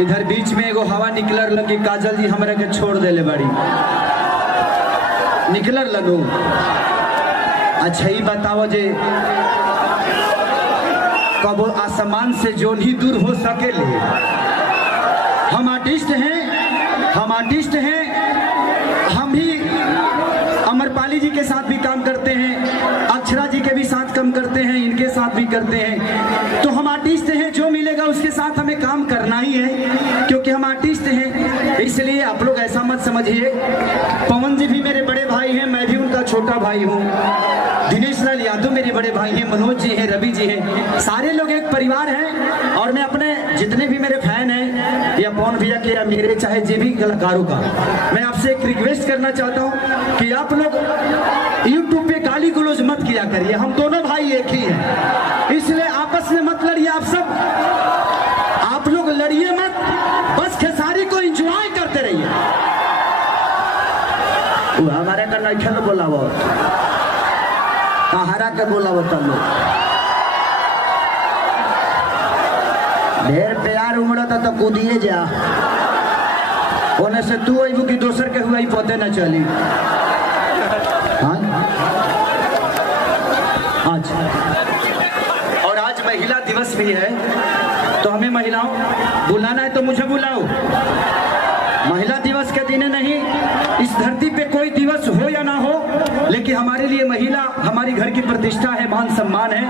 इधर बीच में एगो हवा निकलर लगी, काजल जी हमरा के छोड़ देले बड़ी, निकलर लगू। अच्छा ही बताओ जे कब आसमान से जो ही दूर हो सकेले। हम आर्टिस्ट हैं, हम आर्टिस्ट हैं, हम भी अमरपाली जी के साथ भी काम करते हैं, अक्षरा जी के भी साथ काम करते हैं, इनके साथ भी करते हैं। तो हम आर्टिस्ट हैं, जो मिलेगा उसके साथ हमें काम करना ही है, क्योंकि हम आर्टिस्ट हैं। इसलिए आप लोग ऐसा मत समझिए। पवन जी भी मेरे बड़े भाई हैं, मैं भी उनका छोटा भाई हूँ। दिनेश लाल यादव मेरे बड़े भाई हैं, मनोज जी हैं, रवि जी हैं, सारे लोग एक परिवार हैं। और मैं अपने जितने भी मेरे फैन हैं, या पवन भैया के या मेरे, चाहे जे भी कलाकारों का, मैं आपसे एक रिक्वेस्ट करना चाहता हूँ कि आप लोग यूट्यूब पे गाली गलौज मत किया करिए। हम दोनों भाई एक ही हैं, इसलिए आपस में मत लड़िए। आप लोग लड़िए मत, बस खेसारी को एंजॉय करते रहिए। वो हमारे का नहीं खेल बोला, वो कहारा के बोला, वो तब ढेर प्यार उमड़ता तो कूदिए जा, ओने से तू अबू की दोसर के हुआ ही पते न चली। आज और आज महिला दिवस भी है, तो हमें महिलाओं बुलाना है तो मुझे बुलाओ। महिला दिवस के दिन नहीं, इस धरती पे कोई दिवस हो या ना हो, लेकिन हमारे लिए महिला हमारी घर की प्रतिष्ठा है, मान सम्मान है।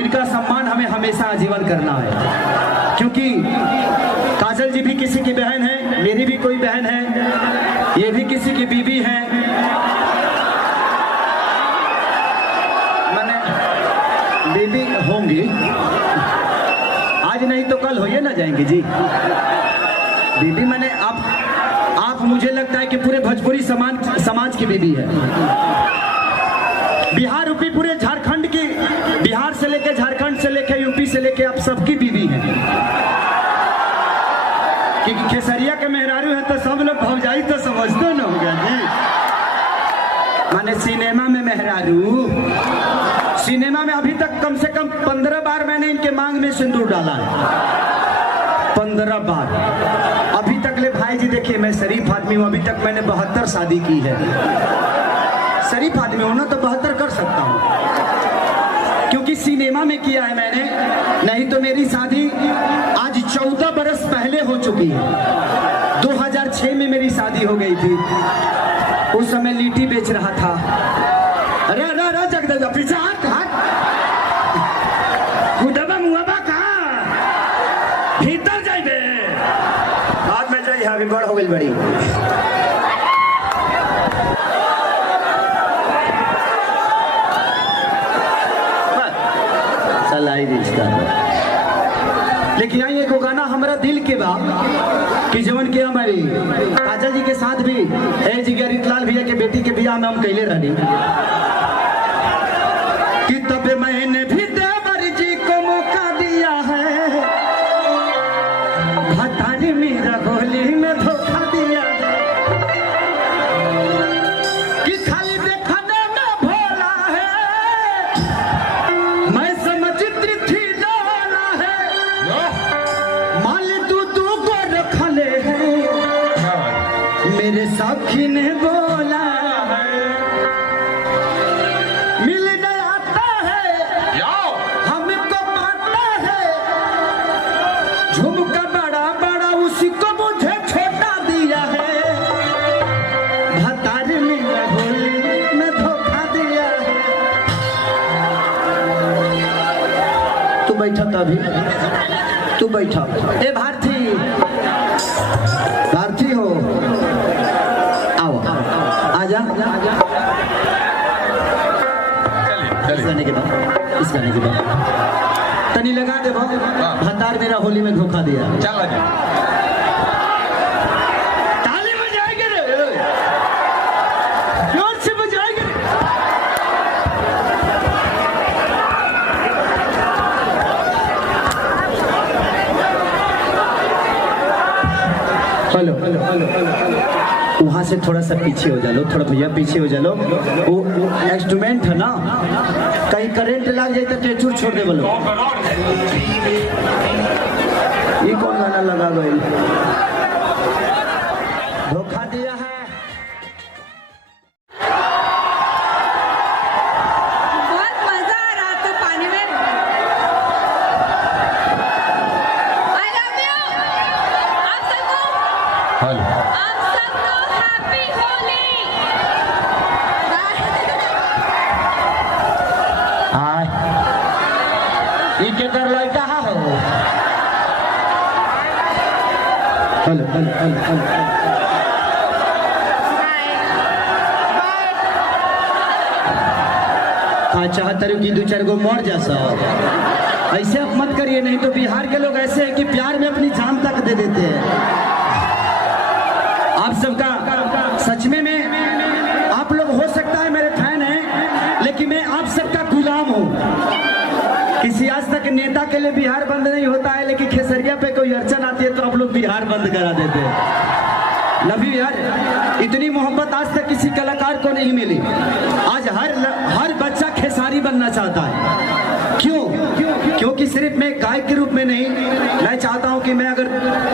इनका सम्मान हमें हमेशा आजीवन करना है, क्योंकि काजल जी भी किसी की बहन है, मेरी भी कोई बहन है, ये भी किसी की बीवी है, मैंने बीवी होंगी, आज नहीं तो कल होइए ना जाएंगे जी बीबी। मैंने आप मुझे लगता है कि पूरे भोजपुरी समाज की बीबी है। बिहार यूपी पूरे झारखंड की, बिहार से लेके झारखंड से लेके यूपी से लेके आप सबकी बीबी है। कि खेसरिया के मेहरारू है तो सब लोग भौजाई तो समझते न होगा जी। माने सिनेमा में मेहरारू, सिनेमा में अभी तक कम से कम 15 बार मैंने इनके मांग में सिंदूर डाला है, 15 बार। अभी तक ले भाई जी देखिए, मैं शरीफ आदमी हूँ, अभी तक मैंने 72 शादी की है। शरीफ आदमी हूँ ना तो 72 कर सकता हूँ, क्योंकि सिनेमा में किया है मैंने, नहीं तो मेरी शादी आज 14 बरस पहले हो चुकी है। 2006 में मेरी शादी हो गई थी, उस समय लीटी बेच रहा था। अरे अरे अरे जगदगा पीछे हाथ खुदबा मुआबा कहाँ भीतर जाइबे, हाथ में जाइए, अभी बड़ हो गई बड़ी। सलाई रिश्ता, लेकिन यहाँ एगो गाना हमारा दिल के बा कि जवन के हमारी काजल जी के साथ भी ए जिगर लाल भैया के बेटी के बियाह में हम कैले रहनी, कि तब मैंने भी देवर जी को मौका दिया है, भतारी मेरा होली में धोखा दिया है, कि खाली देखने में भोला है, मैं समझती थी डोला है, माल तू को रख ले है, मेरे साखी ने बोला है, मिलने आता है हमको पाता है, झुमका बड़ा बड़ा उसको मुझे छोटा दिया है, भतार मेरा होली में धोखा दिया है। तू बैठा तभी, तू बैठा। ए भारती, भारती हो, आओ आजा। इस गाने के बाद, इस गाने के बाद तनी लगा दे, भतार मेरा होली में धोखा दिया। चल ताली बजाएंगे रे, जोर से बजाएंगे। हेलो, वहाँ से थोड़ा सा पीछे हो जा लो, थोड़ा भैया पीछे हो जा लो। वो इंस्ट्रूमेंट है ना, कहीं करंट लग जाए तो टेचूर छोड़ दे बोलो। ये कौन गाना लगा गई? हेलो हेलो हेलो हेलो का चाहत कि दो चार गो मर जा सब। ऐसे आप मत करिए, नहीं तो बिहार के लोग ऐसे हैं कि प्यार में अपनी जान तक दे देते हैं। आप सबका सच में आप लोग हो सकता है मेरे फैन हैं, लेकिन मैं आप सबका गुलाम हूँ। किसी आज तक नेता के लिए बिहार बंद नहीं होता है, लेकिन खेसरिया पे कोई अड़चन आती है तो आप लोग बिहार बंद करा देते हैं। लव यू यार, इतनी मोहब्बत आज तक किसी कलाकार को नहीं मिली। आज हर बच्चा खेसारी बनना चाहता है। क्यों? क्योंकि सिर्फ मैं गायक के रूप में नहीं, मैं चाहता हूं कि मैं अगर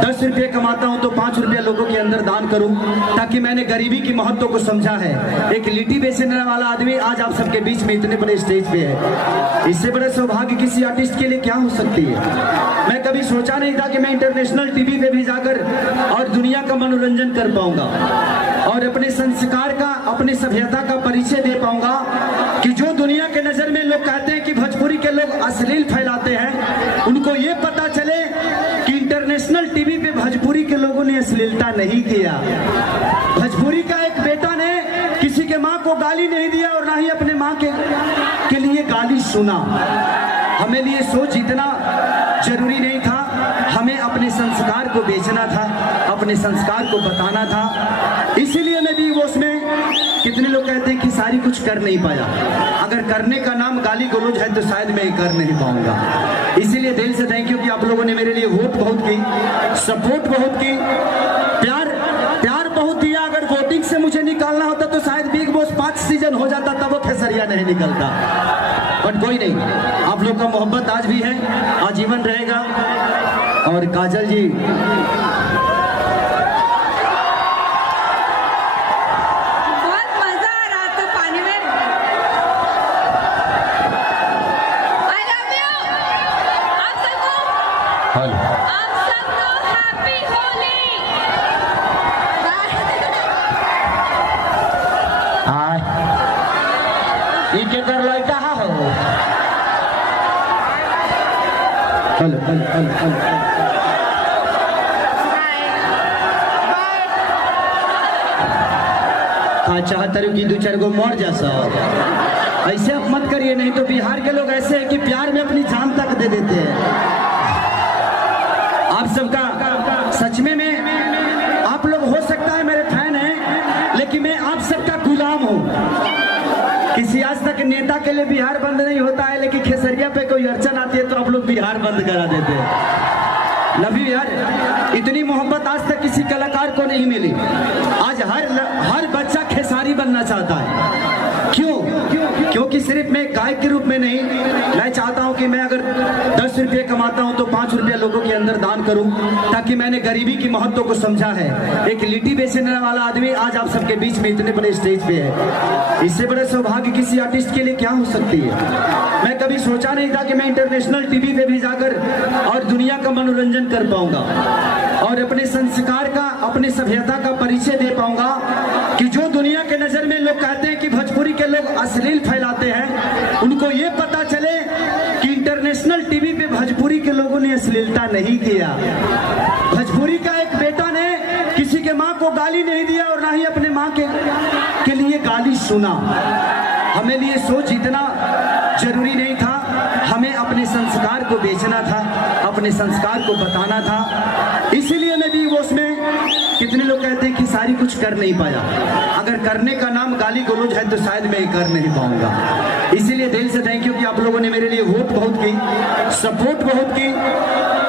10 रुपये कमाता हूं तो 5 रुपया लोगों के अंदर दान करूं, ताकि मैंने गरीबी की महत्व को समझा है। एक लिट्टी बेचने वाला आदमी आज आप सबके बीच में इतने बड़े स्टेज पे है। इससे बड़ा सौभाग्य किसी आर्टिस्ट के लिए क्या हो सकती है। मैं कभी सोचा नहीं था कि मैं इंटरनेशनल टीवी पे भी जाकर और दुनिया का मनोरंजन कर पाऊंगा और अपने संस्कार का, अपने सभ्यता का परिचय दे पाऊंगा। कि जो दुनिया के नजर में लोग कहते हैं कि भोजपुरी के लोग अश्लील फैलाते हैं, उनको ये पता चले कि इंटरनेशनल टीवी पे भोजपुरी के लोगों ने अश्लीलता नहीं किया। भोजपुरी का एक बेटा ने किसी के माँ को गाली नहीं दिया और ना ही अपने माँ के लिए गाली सुना। हमें लिए सोच इतना जरूरी नहीं था, हमें अपने संस्कार को बेचना था, अपने संस्कार को बताना था। इसीलिए मैं भी वो उसमें, कितने लोग कहते हैं कि सारी कुछ कर नहीं पाया। अगर करने का नाम गाली गलौज है तो शायद मैं कर नहीं पाऊंगा। इसीलिए दिल से थैंक यू कि आप लोगों ने मेरे लिए वोट बहुत की, सपोर्ट बहुत की, प्यार बहुत दिया। अगर वोटिंग से मुझे निकालना होता तो शायद बिग बॉस 5 सीजन हो जाता, तब वो खेसरिया नहीं निकलता। बट कोई नहीं, आप लोग का मोहब्बत आज भी है, आजीवन रहेगा। और काजल जी, बहुत मजा आ रहा था पानी में। I love you। आप सबको हैप्पी होली। इनके कर लड़का हो। हेलो हेलो हेलो हेलो का चाहत कि दो चार गो मर जा सब। ऐसे आप मत करिए, नहीं तो बिहार के लोग ऐसे हैं कि प्यार में अपनी जान तक दे देते हैं। आप सबका सच में आप लोग हो सकता है मेरे फैन हैं, लेकिन मैं आप सबका गुलाम हूँ। किसी आज तक नेता के लिए बिहार बंद नहीं होता है, लेकिन खेसरिया पे कोई अड़चन आती है तो आप लोग बिहार बंद करा देते हैं। लव यू यार, इतनी मोहब्बत आज तक किसी कलाकार को नहीं मिली। आज हर बच्चा खेसारी बनना चाहता है। क्यों? क्योंकि सिर्फ मैं गायक के रूप में नहीं, मैं चाहता हूं कि मैं अगर 10 रुपये कमाता हूं तो 5 रुपया लोगों के अंदर दान करूं, ताकि मैंने गरीबी की महत्व को समझा है। एक लिट्टी बेचने वाला आदमी आज आप सबके बीच में इतने बड़े स्टेज पे है। इससे बड़ा सौभाग्य किसी आर्टिस्ट के लिए क्या हो सकती है। मैं कभी सोचा नहीं था कि मैं इंटरनेशनल टीवी पे भी जाकर और दुनिया का मनोरंजन कर पाऊंगा और अपने संस्कार का, अपने सभ्यता का परिचय दे पाऊंगा। कि जो दुनिया के नजर में लोग कहते हैं कि भोजपुरी के लोग अश्लील फैलाते हैं, उनको ये पता चले कि इंटरनेशनल टीवी पे भोजपुरी के लोगों ने अश्लीलता नहीं किया। भोजपुरी का एक बेटा ने किसी के माँ को गाली नहीं दिया और ना ही अपने माँ के लिए गाली सुना। हमें लिए सोच इतना जरूरी नहीं था, हमें अपने संस्कार को बेचना था, अपने संस्कार को बताना था। इसीलिए मैं भी वो उसमें, कितने लोग कहते हैं कि सारी कुछ कर नहीं पाया। अगर करने का नाम गाली गलौज है तो शायद मैं कर नहीं पाऊंगा। इसीलिए दिल से थैंक यू कि आप लोगों ने मेरे लिए वोट बहुत की, सपोर्ट बहुत की,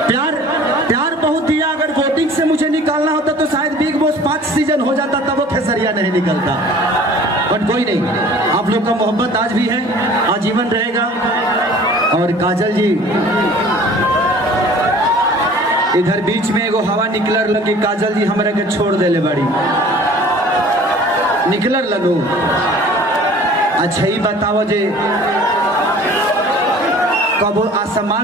प्यार बहुत दिया। अगर वोटिंग से मुझे निकालना होता तो शायद बिग बॉस 5 सीजन हो जाता, तब वो खेसरिया नहीं निकलता। बट कोई नहीं, आप लोग का मोहब्बत आज भी है, आजीवन रहेगा। और काजल जी, इधर बीच में एगो हवा निकलर लगी, काजल जी हमरा के छोड़ देले बड़ी निकलर लगू। अच्छा ही बताओ जे कब आसमान